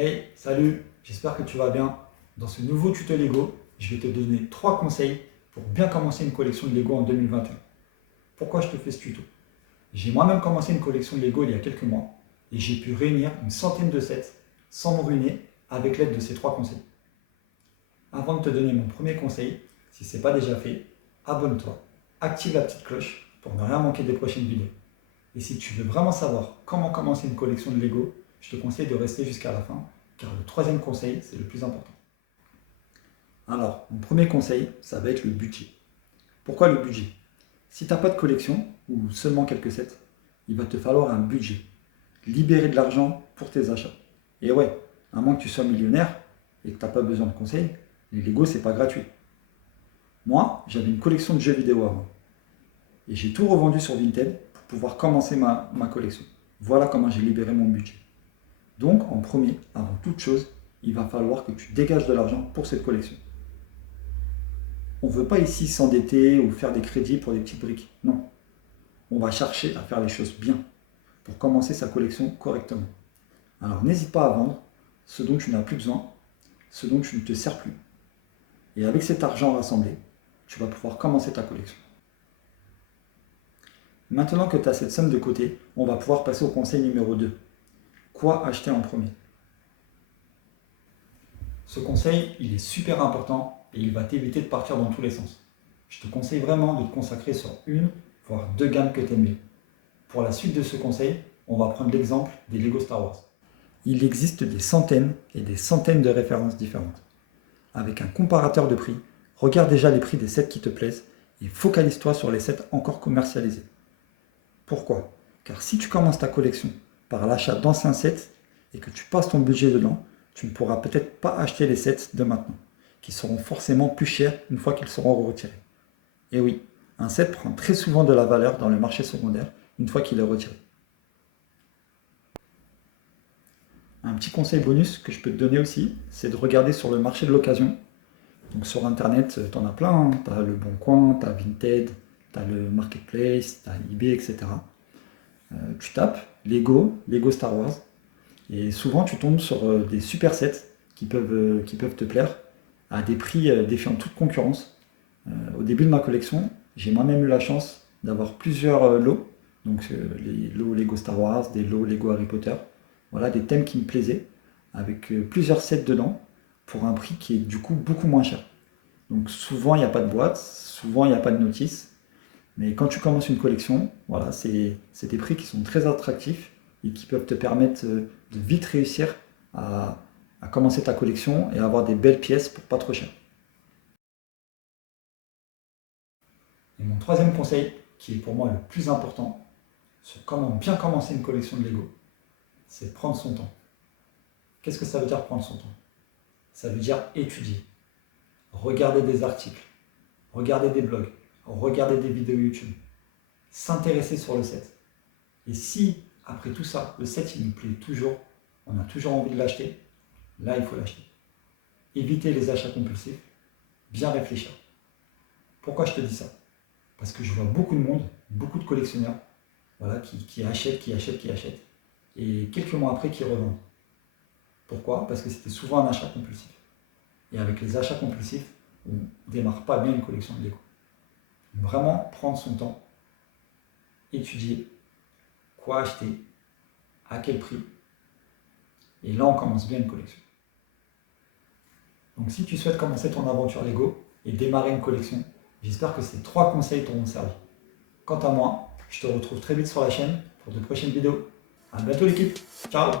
Hey, salut, j'espère que tu vas bien. Dans ce nouveau tuto Lego, je vais te donner 3 conseils pour bien commencer une collection de Lego en 2021. Pourquoi je te fais ce tuto? J'ai moi-même commencé une collection de Lego il y a quelques mois et j'ai pu réunir une centaine de sets sans me ruiner avec l'aide de ces 3 conseils. Avant de te donner mon premier conseil, si ce n'est pas déjà fait, abonne-toi, active la petite cloche pour ne rien manquer des prochaines vidéos. Et si tu veux vraiment savoir comment commencer une collection de Lego, je te conseille de rester jusqu'à la fin, car le troisième conseil, c'est le plus important. Alors, mon premier conseil, ça va être le budget. Pourquoi le budget? Si tu n'as pas de collection, ou seulement quelques sets, il va te falloir un budget. Libérer de l'argent pour tes achats. Et ouais, à moins que tu sois millionnaire et que tu n'as pas besoin de conseils, les Lego, c'est pas gratuit. Moi, j'avais une collection de jeux vidéo avant. Et j'ai tout revendu sur Vinted pour pouvoir commencer ma collection. Voilà comment j'ai libéré mon budget. Donc, en premier, avant toute chose, il va falloir que tu dégages de l'argent pour cette collection. On ne veut pas ici s'endetter ou faire des crédits pour des petites briques. Non. On va chercher à faire les choses bien pour commencer sa collection correctement. Alors, n'hésite pas à vendre ce dont tu n'as plus besoin, ce dont tu ne te sers plus. Et avec cet argent rassemblé, tu vas pouvoir commencer ta collection. Maintenant que tu as cette somme de côté, on va pouvoir passer au conseil numéro 2. Quoi acheter en premier? Ce conseil, il est super important et il va t'éviter de partir dans tous les sens. Je te conseille vraiment de te consacrer sur une, voire 2 gammes que tu aimes bien. Pour la suite de ce conseil, on va prendre l'exemple des Lego Star Wars. Il existe des centaines et des centaines de références différentes. Avec un comparateur de prix, regarde déjà les prix des sets qui te plaisent et focalise-toi sur les sets encore commercialisés. Pourquoi? Car si tu commences ta collection par l'achat d'anciens sets et que tu passes ton budget dedans, tu ne pourras peut-être pas acheter les sets de maintenant, qui seront forcément plus chers une fois qu'ils seront retirés. Et oui, un set prend très souvent de la valeur dans le marché secondaire une fois qu'il est retiré. Un petit conseil bonus que je peux te donner aussi, c'est de regarder sur le marché de l'occasion. Donc sur internet, tu en as plein, tu as le Bon Coin, tu as Vinted, tu as le Marketplace, tu as eBay, etc. Tu tapes Lego Star Wars, et souvent tu tombes sur des super sets qui peuvent te plaire à des prix défiant toute concurrence. Au début de ma collection, j'ai moi-même eu la chance d'avoir plusieurs lots, donc les lots Lego Star Wars, des lots Lego Harry Potter, voilà des thèmes qui me plaisaient, avec plusieurs sets dedans, pour un prix qui est du coup beaucoup moins cher. Donc souvent il n'y a pas de boîte, souvent il n'y a pas de notice, mais quand tu commences une collection, voilà, c'est des prix qui sont très attractifs et qui peuvent te permettre de vite réussir à commencer ta collection et avoir des belles pièces pour pas trop cher. Et mon troisième conseil, qui est pour moi le plus important, sur comment bien commencer une collection de Lego, c'est prendre son temps. Qu'est-ce que ça veut dire prendre son temps? Ça veut dire étudier, regarder des articles, regarder des blogs, regarder des vidéos YouTube, s'intéresser sur le set. Et si, après tout ça, le set il nous plaît toujours, on a toujours envie de l'acheter, là il faut l'acheter. Éviter les achats compulsifs, bien réfléchir. Pourquoi je te dis ça? Parce que je vois beaucoup de monde, beaucoup de collectionneurs, voilà, qui achètent, et quelques mois après qui revendent. Pourquoi? Parce que c'était souvent un achat compulsif. Et avec les achats compulsifs, on ne démarre pas bien une collection de Lego. Vraiment prendre son temps, étudier, quoi acheter, à quel prix, et là on commence bien une collection. Donc si tu souhaites commencer ton aventure Lego et démarrer une collection, j'espère que ces 3 conseils t'auront servi. Quant à moi, je te retrouve très vite sur la chaîne pour de prochaines vidéos. A bientôt l'équipe, ciao!